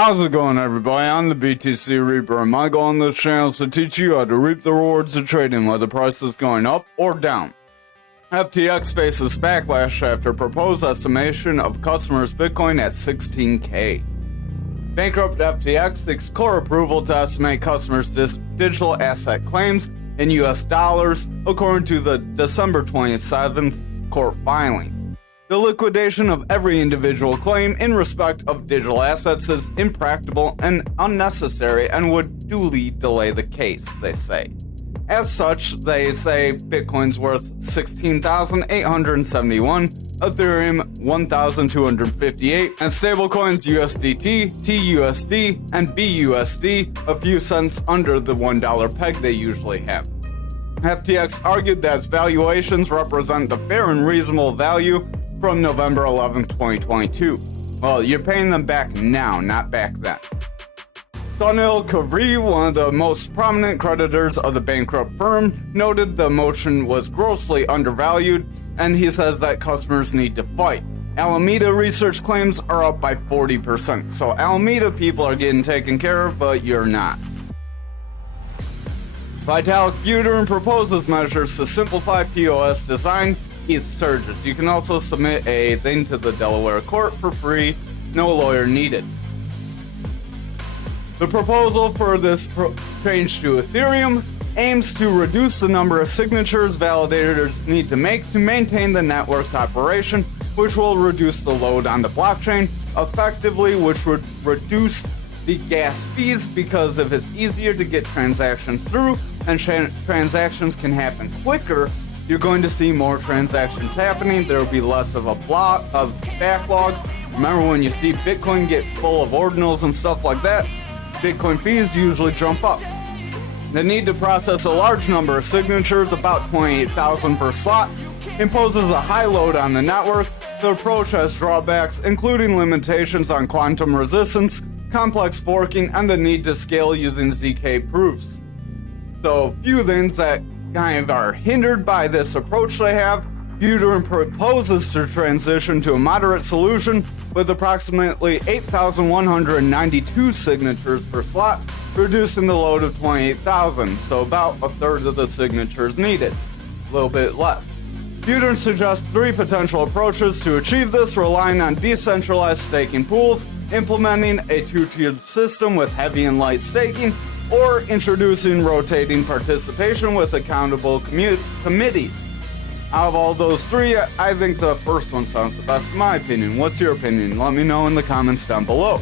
How's it going, everybody? I'm the BTC Reaper, and my goal on this channel is to teach you how to reap the rewards of trading, whether price is going up or down. FTX faces backlash after proposed estimation of customers' Bitcoin at 16K. Bankrupt FTX seeks court approval to estimate customers' digital asset claims in US dollars, according to the December 27th court filing. The liquidation of every individual claim in respect of digital assets is impractical and unnecessary and would duly delay the case, they say. As such, they say Bitcoin's worth 16,871, Ethereum 1,258, and stablecoins USDT, TUSD, and BUSD a few cents under the $1 peg they usually have. FTX argued that its valuations represent the fair and reasonable value from November 11, 2022. Well, you're paying them back now, not back then. Sunil Kavri, one of the most prominent creditors of the bankrupt firm, noted the motion was grossly undervalued, and he says that customers need to fight. Alameda research claims are up by 40%, so Alameda people are getting taken care of, but you're not. Vitalik Buterin proposes measures to simplify POS design. ETH surges. You can also submit a thing to the Delaware court for free, no lawyer needed. The proposal for this change to Ethereum aims to reduce the number of signatures validators need to make to maintain the network's operation, which will reduce the load on the blockchain effectively, which would reduce the gas fees, because if it's easier to get transactions through and transactions can happen quicker, you're going to see more transactions happening. There will be less of a backlog. Remember, when you see Bitcoin get full of ordinals and stuff like that, Bitcoin fees usually jump up. The need to process a large number of signatures, about 28,000 per slot, imposes a high load on the network. The approach has drawbacks, including limitations on quantum resistance, complex forking, and the need to scale using ZK proofs. So, few things that kind of are hindered by this approach they have. Buterin proposes to transition to a moderate solution with approximately 8,192 signatures per slot, reducing the load of 28,000, so about a third of the signatures needed, a little bit less. Buterin suggests three potential approaches to achieve this, relying on decentralized staking pools, implementing a two-tiered system with heavy and light staking, or introducing rotating participation with accountable committees. Out of all those three, I think the first one sounds the best in my opinion. What's your opinion? Let me know in the comments down below.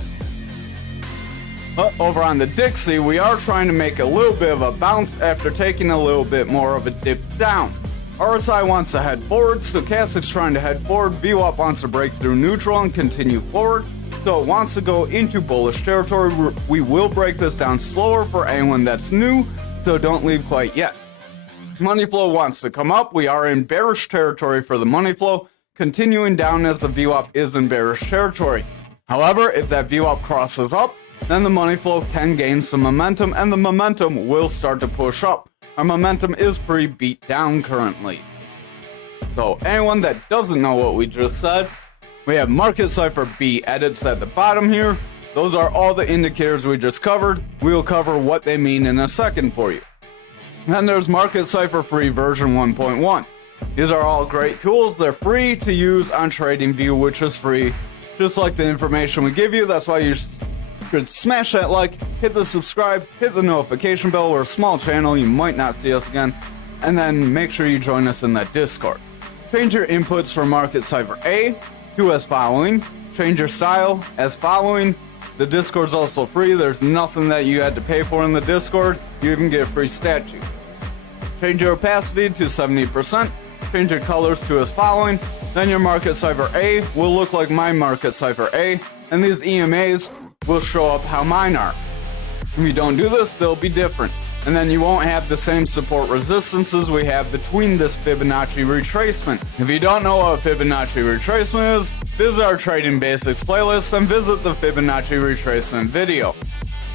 But over on the Dixie, we are trying to make a little bit of a bounce after taking a little bit more of a dip down. RSI wants to head forward, Stochastic's trying to head forward, VWAP wants to break through neutral and continue forward. So it wants to go into bullish territory. We will break this down slower for anyone that's new, so don't leave quite yet. Money flow wants to come up. We are in bearish territory for the money flow, continuing down as the VWAP is in bearish territory. However, if that VWAP crosses up, then the money flow can gain some momentum, and the momentum will start to push up. Our momentum is pretty beat down currently. So anyone that doesn't know what we just said, we have Market Cipher B edits at the bottom here. Those are all the indicators we just covered. We'll cover what they mean in a second for you. Then there's Market Cipher Free version 1.1. These are all great tools. They're free to use on TradingView, which is free, just like the information we give you. That's why you should smash that like, hit the subscribe, hit the notification bell. We're a small channel, you might not see us again, and then make sure you join us in that Discord. Change your inputs for Market Cipher A to as following. Change your style as following. The Discord's also free. There's nothing that you had to pay for in the Discord. You even get a free stat sheet. Change your opacity to 70%. Change your colors to as following. Then your Market Cipher A will look like my Market Cipher A, and these EMAs will show up how mine are. If you don't do this, they'll be different, and then you won't have the same support resistances we have between this Fibonacci retracement. If you don't know what a Fibonacci retracement is, visit our Trading Basics playlist and visit the Fibonacci retracement video.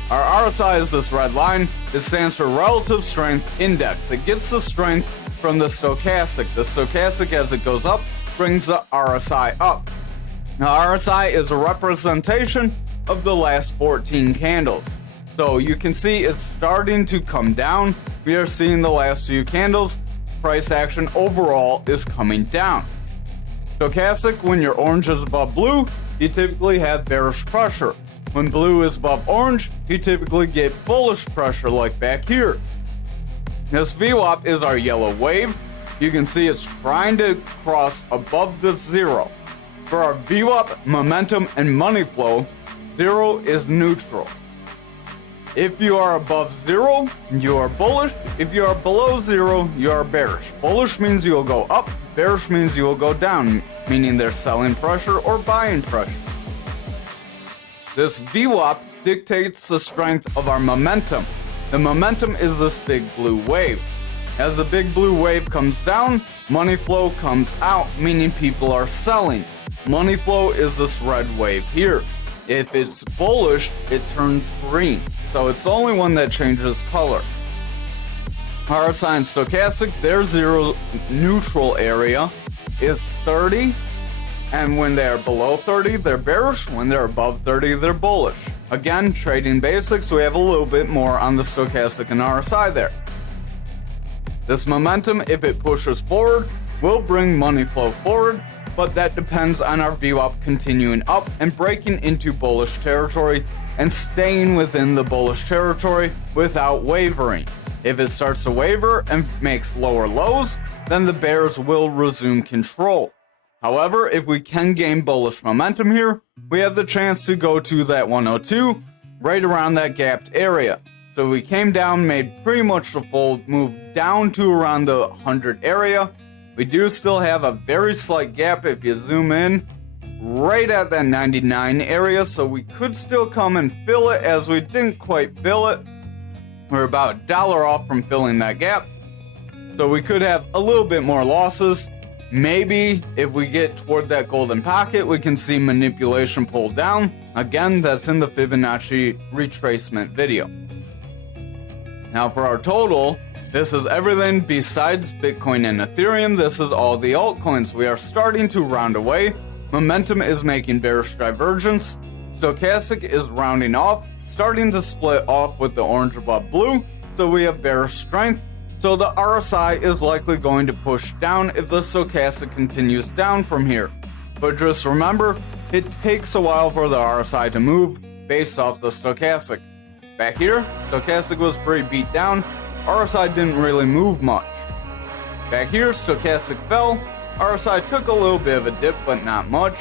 Our RSI is this red line. It stands for Relative Strength Index. It gets the strength from the stochastic. The stochastic, as it goes up, brings the RSI up. Now, RSI is a representation of the last 14 candles. So you can see it's starting to come down. We are seeing the last few candles. Price action overall is coming down. Stochastic, when your orange is above blue, you typically have bearish pressure. When blue is above orange, you typically get bullish pressure like back here. This VWAP is our yellow wave. You can see it's trying to cross above the zero. For our VWAP, momentum, and money flow, zero is neutral. If you are above zero, you are bullish. If you are below zero, you are bearish. Bullish means you will go up. Bearish means you will go down, meaning there's selling pressure or buying pressure. This VWAP dictates the strength of our momentum. The momentum is this big blue wave. As the big blue wave comes down, money flow comes out, meaning people are selling. Money flow is this red wave here. If it's bullish, it turns green. So it's the only one that changes color. RSI and stochastic, their zero neutral area is 30. And when they're below 30, they're bearish. When they're above 30, they're bullish. Again, trading basics, we have a little bit more on the stochastic and RSI there. This momentum, if it pushes forward, will bring money flow forward, but that depends on our VWAP continuing up and breaking into bullish territory and staying within the bullish territory without wavering. If it starts to waver and makes lower lows, then the bears will resume control. However, if we can gain bullish momentum here, we have the chance to go to that 102, right around that gapped area. So we came down, made pretty much the full move down to around the 100 area. We do still have a very slight gap if you zoom in, right at that 99 area, so we could still come and fill it, as we didn't quite fill it. We're about $1 off from filling that gap, so we could have a little bit more losses. Maybe if we get toward that golden pocket, we can see manipulation pull down. Again, that's in the Fibonacci retracement video. Now for our total, this is everything besides Bitcoin and Ethereum. This is all the altcoins. We are starting to round away. Momentum is making bearish divergence. Stochastic is rounding off, starting to split off with the orange above blue. So we have bearish strength. So the RSI is likely going to push down if the stochastic continues down from here. But just remember, it takes a while for the RSI to move based off the stochastic. Back here, stochastic was pretty beat down. RSI didn't really move much. Back here, stochastic fell. RSI took a little bit of a dip, but not much.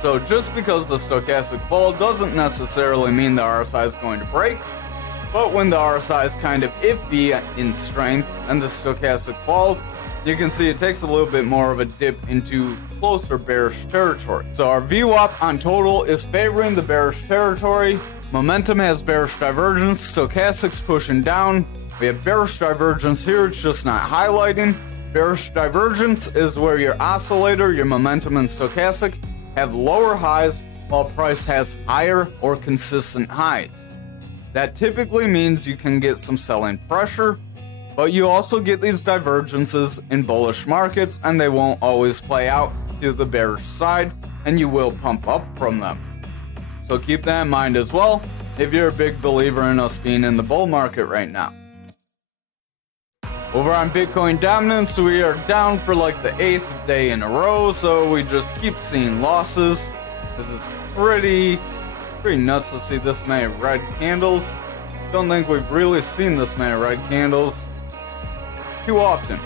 So just because the stochastic fall doesn't necessarily mean the RSI is going to break. But when the RSI is kind of iffy in strength and the stochastic falls, you can see it takes a little bit more of a dip into closer bearish territory. So our VWAP on total is favoring the bearish territory. Momentum has bearish divergence. Stochastic's pushing down. We have bearish divergence here, it's just not highlighting. Bearish divergence is where your oscillator, your momentum, and stochastic have lower highs while price has higher or consistent highs. That typically means you can get some selling pressure, but you also get these divergences in bullish markets, and they won't always play out to the bearish side, and you will pump up from them. So keep that in mind as well if you're a big believer in us being in the bull market right now. Over on Bitcoin dominance, we are down for like the 8th day in a row, so we just keep seeing losses. This is pretty nuts to see this many red candles. Don't think we've really seen this many red candles too often.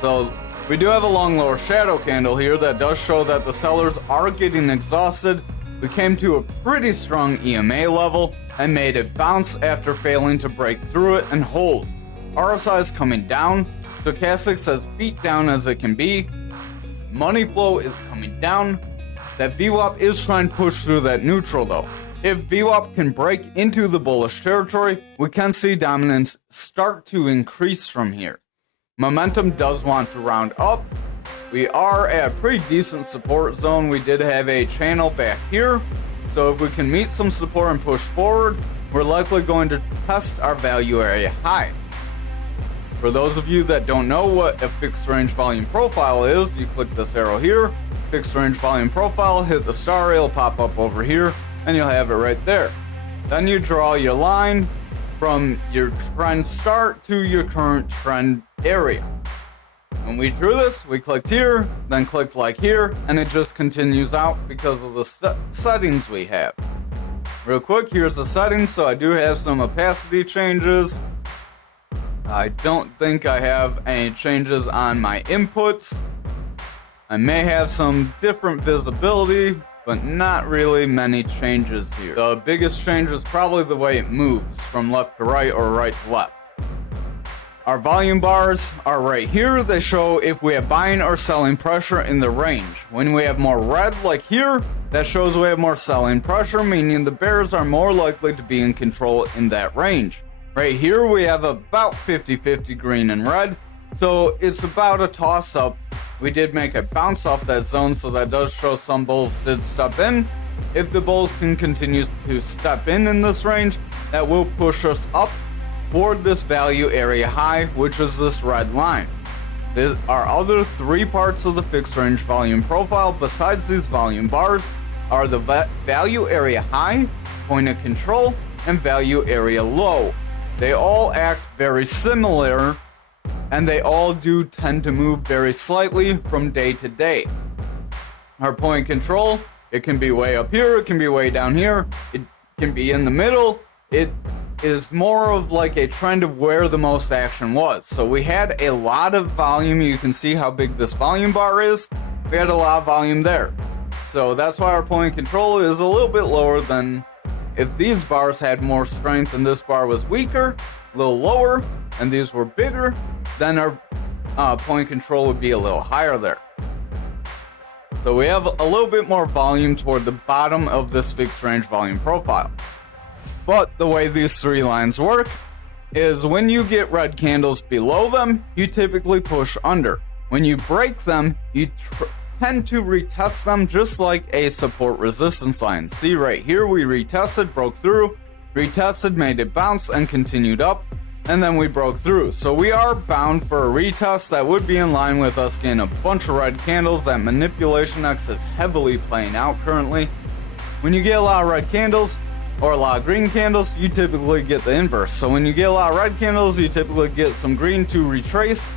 So we do have a long lower shadow candle here that does show that the sellers are getting exhausted. We came to a pretty strong EMA level and made it bounce after failing to break through it and hold. RSI is coming down. Stochastics as beat down as it can be. Money flow is coming down. That VWAP is trying to push through that neutral though. If VWAP can break into the bullish territory, we can see dominance start to increase from here. Momentum does want to round up. We are at a pretty decent support zone. We did have a channel back here. So if we can meet some support and push forward, we're likely going to test our value area high. For those of you that don't know what a fixed range volume profile is, you click this arrow here. fixed range volume profile, hit the star, it'll pop up over here, and you'll have it right there. Then you draw your line from your trend start to your current trend area. When we drew this, we clicked here, then clicked like here, and it just continues out because of the settings we have. Real quick, here's the settings. So I do have some opacity changes. I don't think I have any changes on my inputs. I may have some different visibility, but not really many changes here. The biggest change is probably the way it moves from left to right or right to left. Our volume bars are right here. They show if we have buying or selling pressure in the range. When we have more red like here, that shows we have more selling pressure, meaning the bears are more likely to be in control in that range. Right here we have about 50-50 green and red, so it's about a toss-up. We did make a bounce off that zone, so that does show some bulls did step in. If the bulls can continue to step in this range, that will push us up toward this value area high, which is this red line. Our other three parts of the fixed range volume profile, besides these volume bars, are the value area high, point of control, and value area low. They all act very similar, and they all do tend to move very slightly from day to day. Our point of control, it can be way up here, it can be way down here, it can be in the middle. It is more of like a trend of where the most action was. So we had a lot of volume. You can see how big this volume bar is. We had a lot of volume there. So that's why our point of control is a little bit lower than if these bars had more strength and this bar was weaker, a little lower, and these were bigger, then our point of control would be a little higher there. So we have a little bit more volume toward the bottom of this fixed range volume profile. But the way these three lines work is when you get red candles below them, you typically push under. When you break them, you tend to retest them just like a support resistance line. See right here, we retested, broke through, retested, made it bounce, and continued up, and then we broke through. So we are bound for a retest that would be in line with us getting a bunch of red candles. That manipulation X is heavily playing out currently. When you get a lot of red candles, or a lot of green candles, you typically get the inverse. So when you get a lot of red candles, you typically get some green to retrace.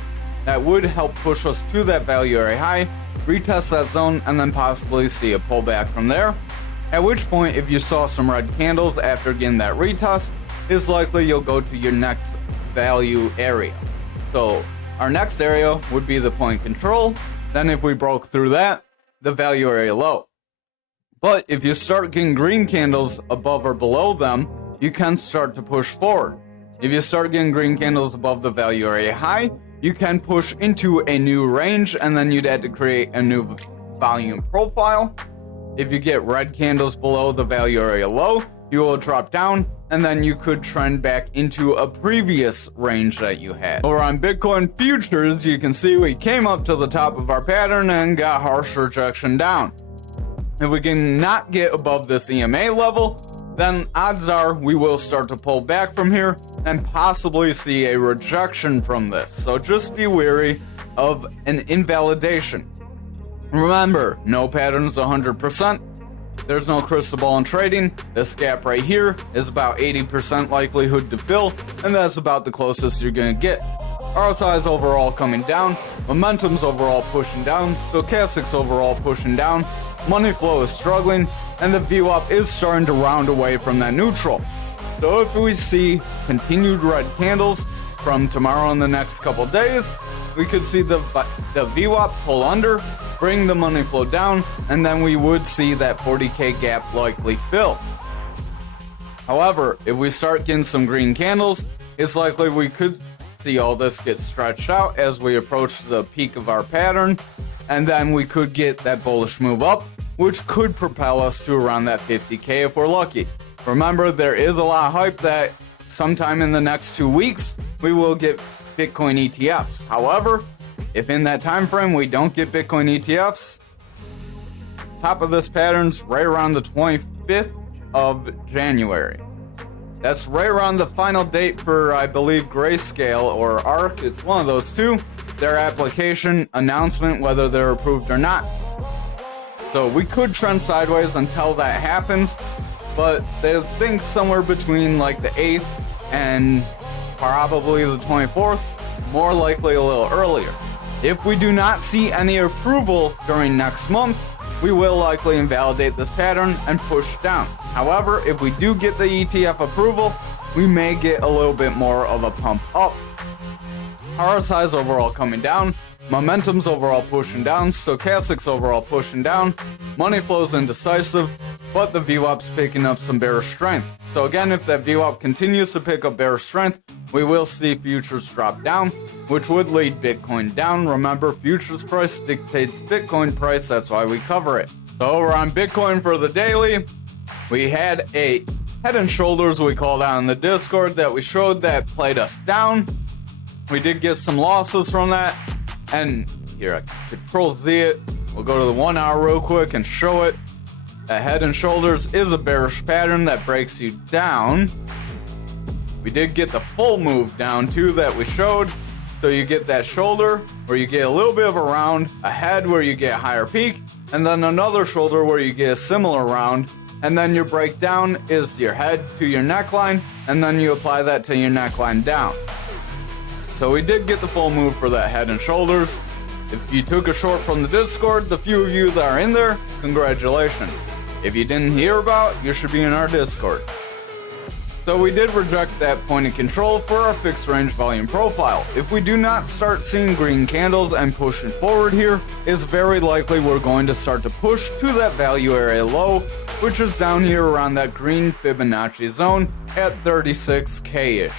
That would help push us to that value area high, retest that zone, and then possibly see a pullback from there. At which point, if you saw some red candles after getting that retest, it's likely you'll go to your next value area. So our next area would be the point control. Then if we broke through that, the value area low. But if you start getting green candles above or below them, you can start to push forward. If you start getting green candles above the value area high, you can push into a new range, and then you'd have to create a new volume profile. If you get red candles below the value area low, you will drop down, and then you could trend back into a previous range that you had. Over on Bitcoin futures, you can see we came up to the top of our pattern and got harsh rejection down. If we can not get above this EMA level, then odds are we will start to pull back from here and possibly see a rejection from this. So just be wary of an invalidation. Remember, no pattern's 100%. There's no crystal ball in trading. This gap right here is about 80% likelihood to fill, and that's about the closest you're going to get. RSI is overall coming down, momentum's overall pushing down, stochastics overall pushing down, money flow is struggling, and the VWAP is starting to round away from that neutral. So if we see continued red candles from tomorrow and the next couple days, we could see the VWAP pull under, bring the money flow down, and then we would see that 40K gap likely fill. However, if we start getting some green candles, it's likely we could see all this get stretched out as we approach the peak of our pattern, and then we could get that bullish move up, which could propel us to around that 50K if we're lucky. Remember, there is a lot of hype that sometime in the next 2 weeks, we will get Bitcoin ETFs. However, if in that time frame we don't get Bitcoin ETFs, top of this pattern's right around the 25th of January. That's right around the final date for, I believe, Grayscale or ARK. It's one of those two. Their application announcement, whether they're approved or not. So we could trend sideways until that happens, but they think somewhere between like the 8th and probably the 24th, more likely a little earlier. If we do not see any approval during next month, we will likely invalidate this pattern and push down. However, if we do get the ETF approval, we may get a little bit more of a pump up. RSI's overall coming down, momentum's overall pushing down, stochastic's overall pushing down, money flow's indecisive, but the VWAP's picking up some bearish strength. So again, if that VWAP continues to pick up bearish strength, we will see futures drop down, which would lead Bitcoin down. Remember, futures price dictates Bitcoin price, that's why we cover it. So over on Bitcoin for the daily, we had a head and shoulders, we called out in the Discord, that we showed that played us down. We did get some losses from that, and here I Control Z it. We'll go to the 1 hour real quick and show it. That head and shoulders is a bearish pattern that breaks you down. We did get the full move down too that we showed. So you get that shoulder where you get a little bit of a round, a head where you get a higher peak, and then another shoulder where you get a similar round, and then your breakdown is your head to your neckline, and then you apply that to your neckline down. So we did get the full move for that head and shoulders. If you took a short from the Discord, the few of you that are in there, congratulations. If you didn't hear about, you should be in our Discord. So we did reject that point of control for our fixed range volume profile. If we do not start seeing green candles and pushing forward here, it's very likely we're going to start to push to that value area low, which is down here around that green Fibonacci zone at 36K-ish.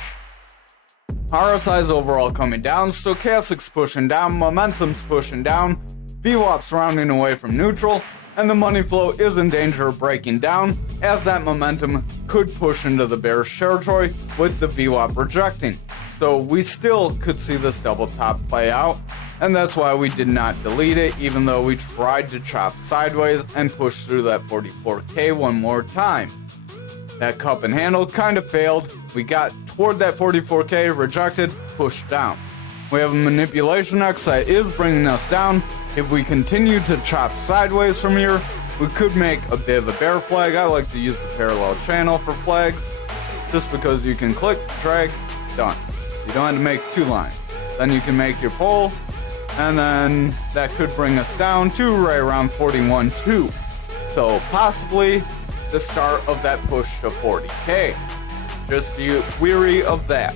RSI's overall coming down, stochastic's pushing down, momentum's pushing down, VWAP's rounding away from neutral, and the money flow is in danger of breaking down as that momentum could push into the bearish territory with the VWAP rejecting. So we still could see this double top play out, and that's why we did not delete it, even though we tried to chop sideways and push through that 44K one more time. That cup and handle kind of failed. We got toward that 44K, rejected, pushed down. We have a manipulation X that is bringing us down. If we continue to chop sideways from here, we could make a bit of a bear flag. I like to use the parallel channel for flags, just because you can click, drag, done. You don't have to make two lines. Then you can make your pull, and then that could bring us down to right around 41.2. So possibly the start of that push to 40K. Just be weary of that.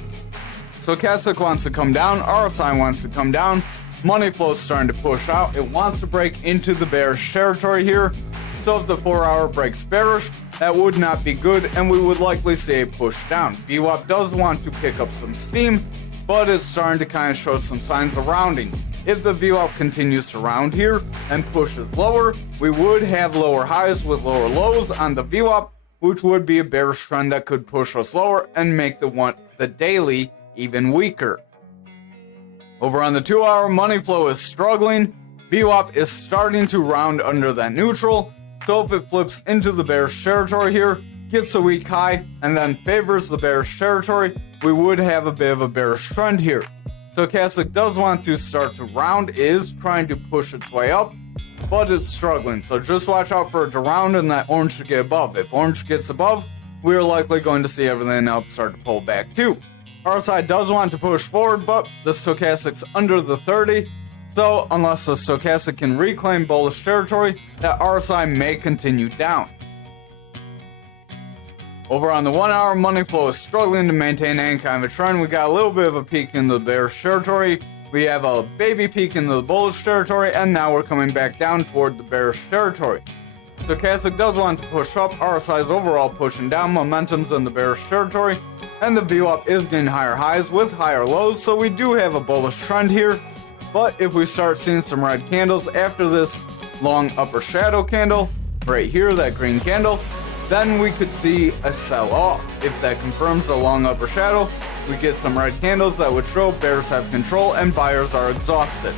Stochastic wants to come down, RSI wants to come down, money flow's starting to push out, it wants to break into the bearish territory here, so if the 4 hour breaks bearish, that would not be good, and we would likely see a push down. VWAP does want to pick up some steam, but it's starting to kind of show some signs of rounding. If the VWAP continues to round here and pushes lower, we would have lower highs with lower lows on the VWAP, which would be a bearish trend that could push us lower and make the daily even weaker. Over on the 2 hour, money flow is struggling. VWAP is starting to round under that neutral, so if it flips into the bearish territory here, gets a weak high, and then favors the bearish territory, we would have a bit of a bearish trend here. Stochastic does want to start to round, is trying to push its way up, but it's struggling, so just watch out for it to round and that orange to get above. If orange gets above, we're likely going to see everything else start to pull back too. RSI does want to push forward, but the stochastic's under the 30, so unless the stochastic can reclaim bullish territory, that RSI may continue down. Over on the 1 hour, money flow is struggling to maintain any kind of a trend. We got a little bit of a peak in the bearish territory, we have a baby peak into the bullish territory, and now we're coming back down toward the bearish territory. Stochastic does want to push up, RSI's overall pushing down, momentum's in the bearish territory, and the VWAP is getting higher highs with higher lows, so we do have a bullish trend here. But if we start seeing some red candles after this long upper shadow candle, right here, that green candle, then we could see a sell-off. If that confirms the long upper shadow, we get some red candles that would show bears have control and buyers are exhausted.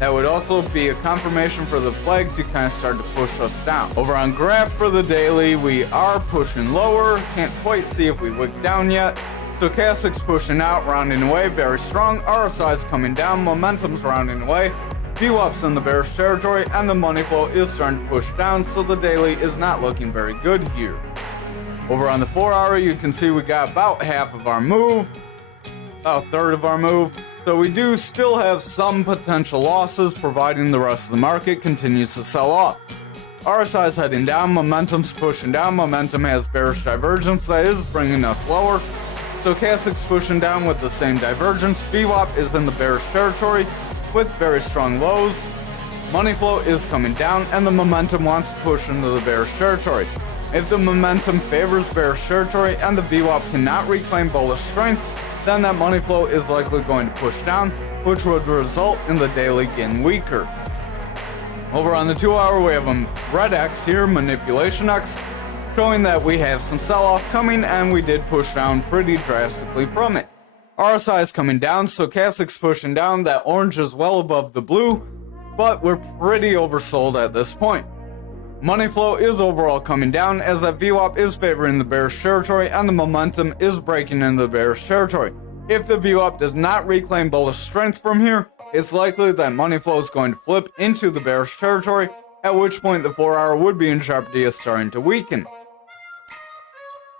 That would also be a confirmation for the flag to kind of start to push us down. Over on graph for the daily, we are pushing lower. Can't quite see if we wick down yet. Stochastic's pushing out, rounding away, very strong. RSI's coming down, momentum's rounding away. VWAP's in the bearish territory, and the money flow is starting to push down, so the daily is not looking very good here. Over on the 4 hour, you can see we got about half of our move, about a third of our move, so we do still have some potential losses, providing the rest of the market continues to sell off. RSI is heading down, momentum's pushing down, momentum has bearish divergence that is bringing us lower. Stochastic's pushing down with the same divergence, VWAP is in the bearish territory with very strong lows. Money flow is coming down, and the momentum wants to push into the bearish territory. If the momentum favors bearish territory and the VWAP cannot reclaim bullish strength, then that money flow is likely going to push down, which would result in the daily getting weaker. Over on the 2 hour, we have a red X here, manipulation X, showing that we have some sell-off coming, and we did push down pretty drastically from it. RSI is coming down, Stochastic's pushing down, that orange is well above the blue, but we're pretty oversold at this point. Money flow is overall coming down, as that VWAP is favoring the bearish territory and the momentum is breaking into the bearish territory. If the VWAP does not reclaim bullish strength from here, it's likely that money flow is going to flip into the bearish territory, at which point the 4 hour would be in jeopardy of starting to weaken.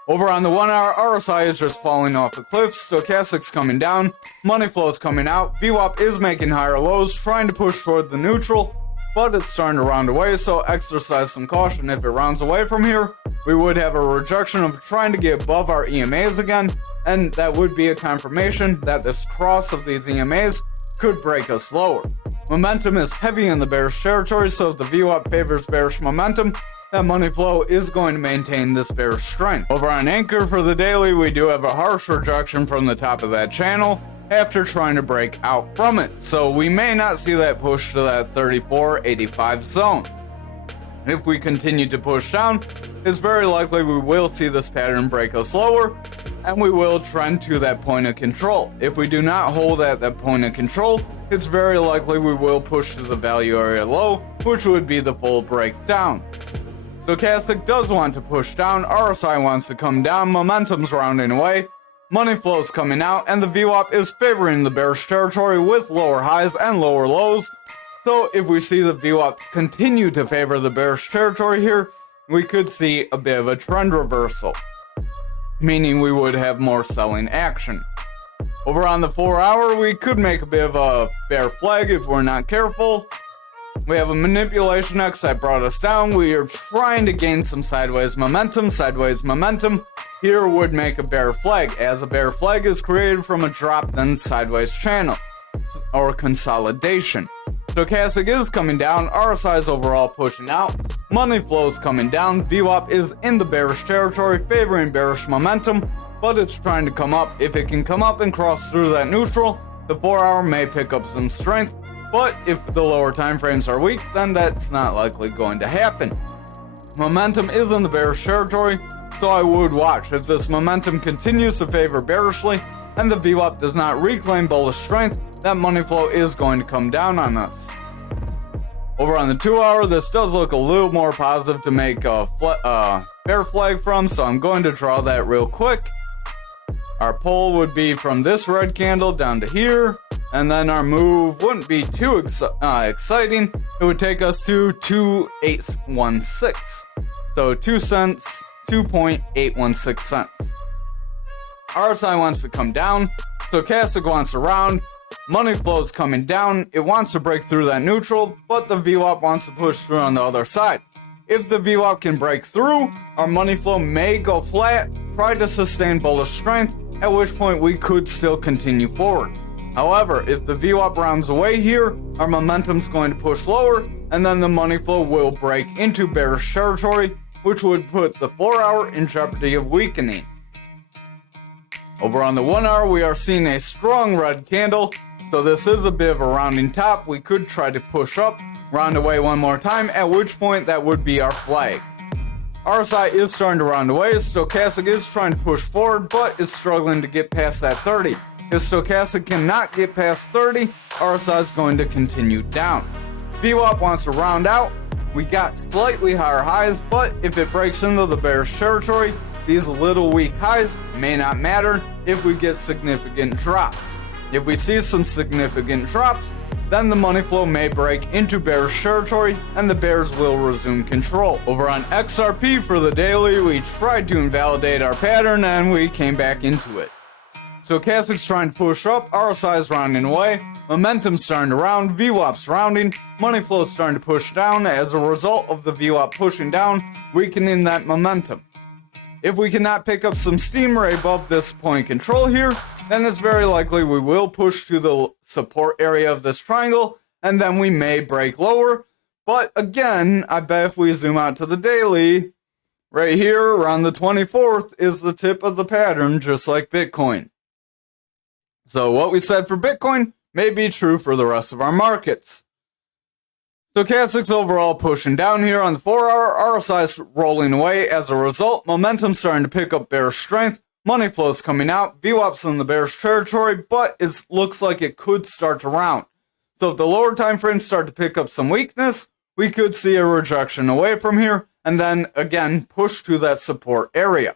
Over on the 1 hour, RSI is just falling off the cliff, Stochastic's coming down, money flow is coming out, VWAP is making higher lows, trying to push toward the neutral, but it's starting to round away, so exercise some caution. If it rounds away from here, we would have a rejection of trying to get above our EMAs again, and that would be a confirmation that this cross of these EMAs could break us lower. Momentum is heavy in the bearish territory, so if the VWAP favors bearish momentum, that money flow is going to maintain this bearish strength. Over on Anchor for the daily, we do have a harsh rejection from the top of that channel after trying to break out from it, so we may not see that push to that 34.85 zone. If we continue to push down, it's very likely we will see this pattern break us lower, and we will trend to that point of control. If we do not hold at that point of control, it's very likely we will push to the value area low, which would be the full breakdown. Stochastic does want to push down, RSI wants to come down, momentum's rounding away, money flow's coming out, and the VWAP is favoring the bearish territory with lower highs and lower lows. So if we see the VWAP continue to favor the bearish territory here, we could see a bit of a trend reversal, meaning we would have more selling action. Over on the 4 hour, we could make a bit of a bear flag if we're not careful. We have a manipulation X that brought us down. We are trying to gain some sideways momentum. Sideways momentum here would make a bear flag, as a bear flag is created from a drop then sideways channel, or consolidation. Stochastic is coming down, RSI is overall pushing out, money flow is coming down, VWAP is in the bearish territory favoring bearish momentum, but it's trying to come up. If it can come up and cross through that neutral, the 4 hour may pick up some strength, but if the lower time frames are weak, then that's not likely going to happen. Momentum is in the bearish territory, so I would watch. If this momentum continues to favor bearishly and the VWAP does not reclaim bullish strength, that money flow is going to come down on us. Over on the 2 hour, this does look a little more positive to make a bear flag from, so I'm going to draw that real quick. Our pull would be from this red candle down to here, and then our move wouldn't be too exciting. It would take us to 2.816, so 2 cents, 2.816 cents. RSI wants to come down, Stochastic wants to round, money flow is coming down, it wants to break through that neutral, but the VWAP wants to push through on the other side. If the VWAP can break through, our money flow may go flat, try to sustain bullish strength, at which point we could still continue forward. However, if the VWAP rounds away here, our momentum's going to push lower, and then the money flow will break into bearish territory, which would put the 4 hour in jeopardy of weakening. Over on the 1 hour, we are seeing a strong red candle, so this is a bit of a rounding top. We could try to push up, round away one more time, at which point that would be our flag. RSI is starting to round away, Stochastic is trying to push forward, but is struggling to get past that 30. If Stochastic cannot get past 30, RSI is going to continue down. VWAP wants to round out. We got slightly higher highs, but if it breaks into the bearish territory, these little weak highs may not matter if we get significant drops. If we see some significant drops, then the money flow may break into bearish territory and the bears will resume control. Over on XRP for the daily, we tried to invalidate our pattern and we came back into it. Stochastic's trying to push up, RSI is rounding away, momentum's starting to round, VWAP's rounding, money flow's starting to push down as a result of the VWAP pushing down, weakening that momentum. If we cannot pick up some steam right above this point of control here, then it's very likely we will push to the support area of this triangle, and then we may break lower. But again, I bet if we zoom out to the daily, right here around the 24th is the tip of the pattern, just like Bitcoin. So what we said for Bitcoin may be true for the rest of our markets. Stochastic's overall pushing down here on the 4-hour, RSI's rolling away. As a result, momentum's starting to pick up bearish strength, money flow's coming out, VWAP's in the bearish territory, but it looks like it could start to round. So if the lower time frames start to pick up some weakness, we could see a rejection away from here, and then again push to that support area.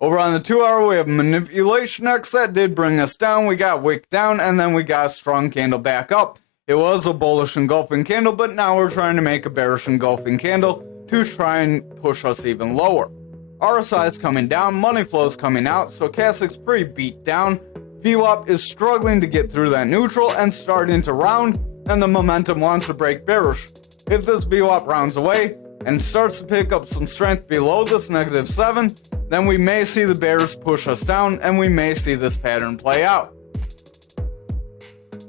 Over on the 2-hour, we have Manipulation X that did bring us down. We got wick down, and then we got a strong candle back up. It was a bullish engulfing candle, but now we're trying to make a bearish engulfing candle to try and push us even lower. RSI is coming down, money flow is coming out, Stochastic's pretty beat down. VWAP is struggling to get through that neutral and starting to round, and the momentum wants to break bearish. If this VWAP rounds away and starts to pick up some strength below this -7, then we may see the bears push us down and we may see this pattern play out.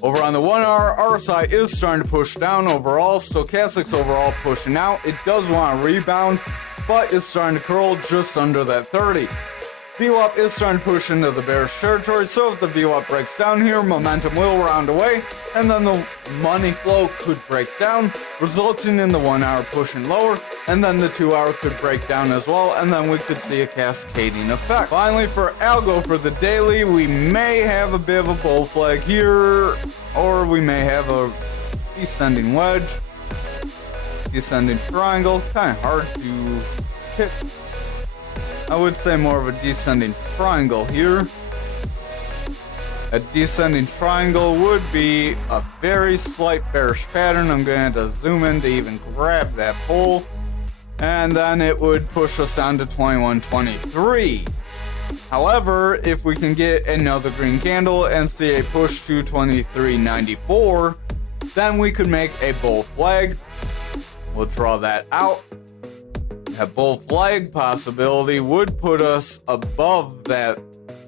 Over on the 1-hour, RSI is starting to push down overall. Stochastic's overall pushing out. It does want to rebound, but it's starting to curl just under that 30. VWAP is starting to push into the bearish territory, so if the VWAP breaks down here, momentum will round away, and then the money flow could break down, resulting in the 1-hour pushing lower, and then the 2-hour could break down as well, and then we could see a cascading effect. Finally, for algo for the daily, we may have a bit of a bull flag here, or we may have a descending wedge, descending triangle, kind of hard to pick. I would say more of a descending triangle here. A descending triangle would be a very slight bearish pattern. I'm going to have to zoom in to even grab that pole. And then it would push us down to 21.23. However, if we can get another green candle and see a push to 23.94, then we could make a bull flag. We'll draw that out. A bull flag possibility would put us above that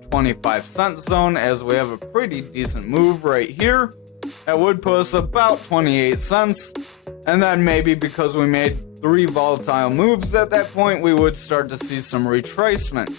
25-cent zone, as we have a pretty decent move right here. That would put us about 28 cents, and then maybe because we made 3 volatile moves at that point, we would start to see some retracement.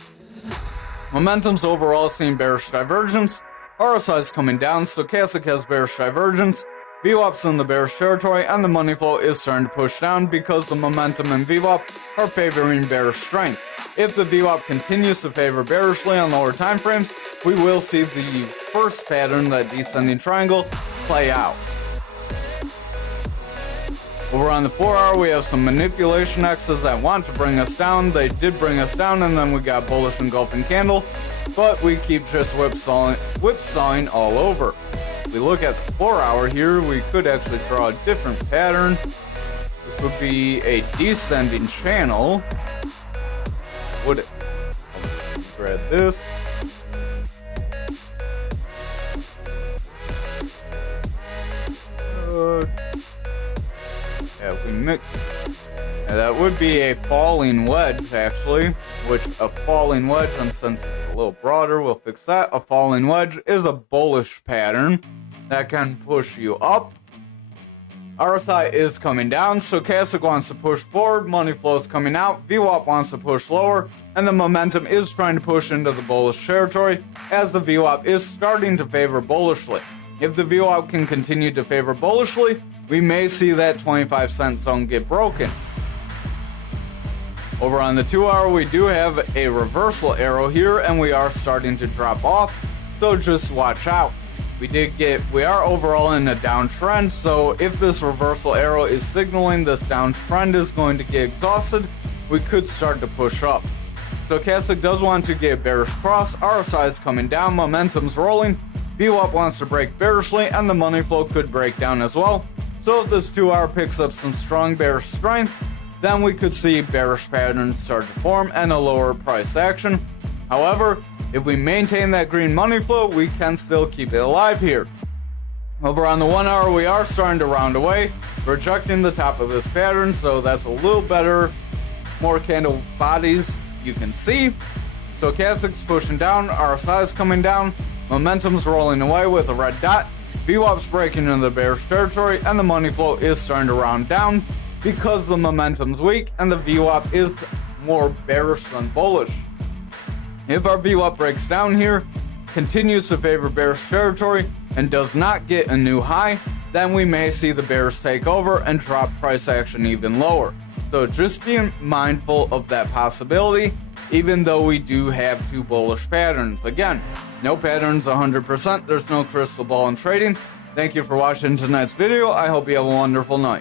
Momentum's overall seeing bearish divergence, RSI is coming down, Stochastic has bearish divergence, VWAP's in the bearish territory, and the money flow is starting to push down because the momentum and VWAP are favoring bearish strength. If the VWAP continues to favor bearishly on lower time frames, we will see the first pattern, that descending triangle, play out. Over on the 4-hour, we have some manipulation X's that want to bring us down. They did bring us down, and then we got bullish engulfing candle, but we keep just whipsawing all over. If we look at the 4-hour here, we could actually draw a different pattern. This would be a descending channel. Would it? Grab this. Yeah, if we mix. Yeah, that would be a falling wedge, actually. Which a falling wedge, and since it's a little broader, we'll fix that. A falling wedge is a bullish pattern that can push you up. RSI is coming down, Stochastic wants to push forward, money flow is coming out, VWAP wants to push lower, and the momentum is trying to push into the bullish territory as the VWAP is starting to favor bullishly. If the VWAP can continue to favor bullishly, we may see that 25-cent zone get broken. Over on the 2-hour, we do have a reversal arrow here, and we are starting to drop off, so just watch out. We are overall in a downtrend, so if this reversal arrow is signaling this downtrend is going to get exhausted, we could start to push up. Stochastic does want to get a bearish cross, RSI is coming down, momentum's rolling, VWAP wants to break bearishly, and the money flow could break down as well. So if this 2-hour picks up some strong bearish strength, then we could see bearish patterns start to form and a lower price action. However, if we maintain that green money flow, we can still keep it alive here. Over on the 1 hour, we are starting to round away, rejecting the top of this pattern, so that's a little better. More candle bodies you can see. Stochastic's pushing down, RSI is coming down, momentum's rolling away with a red dot, VWAP's breaking into the bearish territory, and the money flow is starting to round down because the momentum's weak and the VWAP is more bearish than bullish. If our VWAP breaks down here, continues to favor bearish territory, and does not get a new high, then we may see the bears take over and drop price action even lower. So just be mindful of that possibility, even though we do have 2 bullish patterns. Again, no patterns 100%, there's no crystal ball in trading. Thank you for watching tonight's video. I hope you have a wonderful night.